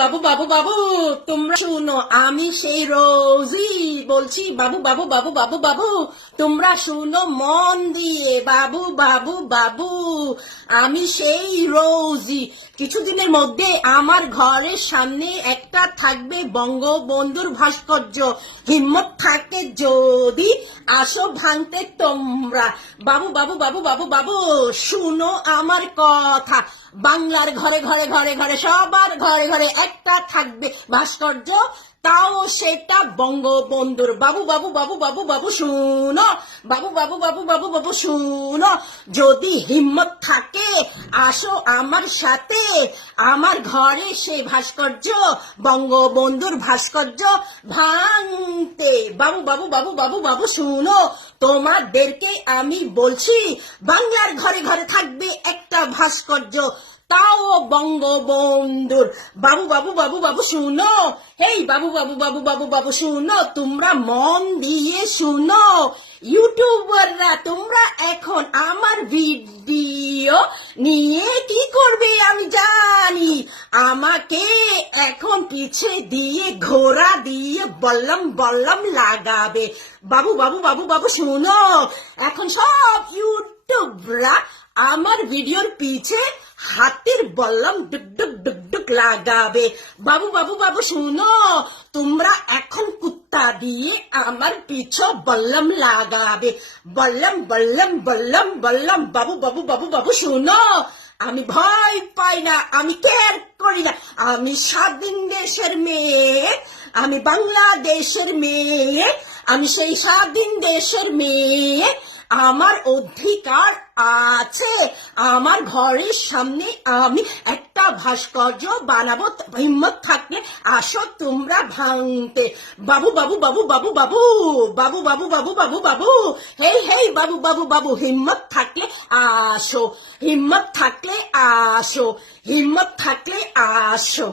বাবু বাবু বাবু তোমরা শুনো, আমি সেই রোজি বলছি। বাবু বাবু বাবু বাবু বাবু তোমরা শুনো মন দিয়ে। বাবু বাবু বাবু আমি সেই রোজি। কিছুদিনের মধ্যে আমার ঘরের সামনে একটা থাকবে বঙ্গবন্ধুর ভাস্কর্য। হিম্মত থাকে যদি আসো ভাঙতে তোমরা। বাবু বাবু বাবু বাবু বাবু শুনো আমার কথা। বাংলার ঘরে ঘরে ঘরে ঘরে সবার ঘরে ঘরে একটা থাকবে ভাস্কর্য, তাও সেটা বঙ্গবন্ধুর। বাবু বাবু বাবু বাবু বাবু শুনো, বাবু বাবু বাবু বাবু বাবু শুনো, যদি হিম্মত থাকে আসো আমার সাথে আমার ঘরে সেই ভাস্কর্য, বঙ্গবন্ধুর ভাস্কর্য ভাঙতে। বাবু বাবু বাবু বাবু বাবু শুনো, তোমাদেরকে আমি বলছি, বাংলার ঘরে ঘরে থাকবে একটা ভাস্কর্য, তাও বঙ্গবন্ধুর। বাবু বাবু বাবু বাবু শুনো, এই বাবু বাবু বাবু বাবু বাবু শুনো, তোমরা মন দিয়ে শুনো। ইউটিউবাররা তোমরা এখন আমার ভিডিও নিয়ে কি করবে আমি জানি। আমাকে এখন পিছে দিয়ে ঘোড়া দিয়ে বললাম বললাম লাগাবে। বাবু বাবু বাবু বাবু শুনো, এখন সব ইউটিউবরা আমার ভিডিওর পিছে হাতের বললাম ডুক ডুক ডুক ডুক লাগাবে। বাবু বাবু বাবু শুনো, তোমরা এখন কুত্তা দিয়ে আমার পিছু বললাম লাগাবে। বললাম বললাম বললাম বললাম। বাবু বাবু বাবু বাবু শুনো, আমি ভয় পাই না, আমি কেয়ার করি না। আমি স্বাধীন দেশের মেয়ে, আমি বাংলাদেশের মেয়ে, আমি সেই স্বাধীন দেশের মেয়ে। আমার অধিকার আছে, আমার ঘরের সামনে আমি একটা ভাস্কর্য বানাবো। হিম্মত থাকলে আসো তোমরা ভাঙতে। বাবু বাবু বাবু বাবু বাবু বাবু বাবু বাবু বাবু বাবু হেই হেই বাবু বাবু বাবু হিম্মত থাকলে আসো, হিম্মত থাকলে আসো, হিম্মত থাকলে আসো।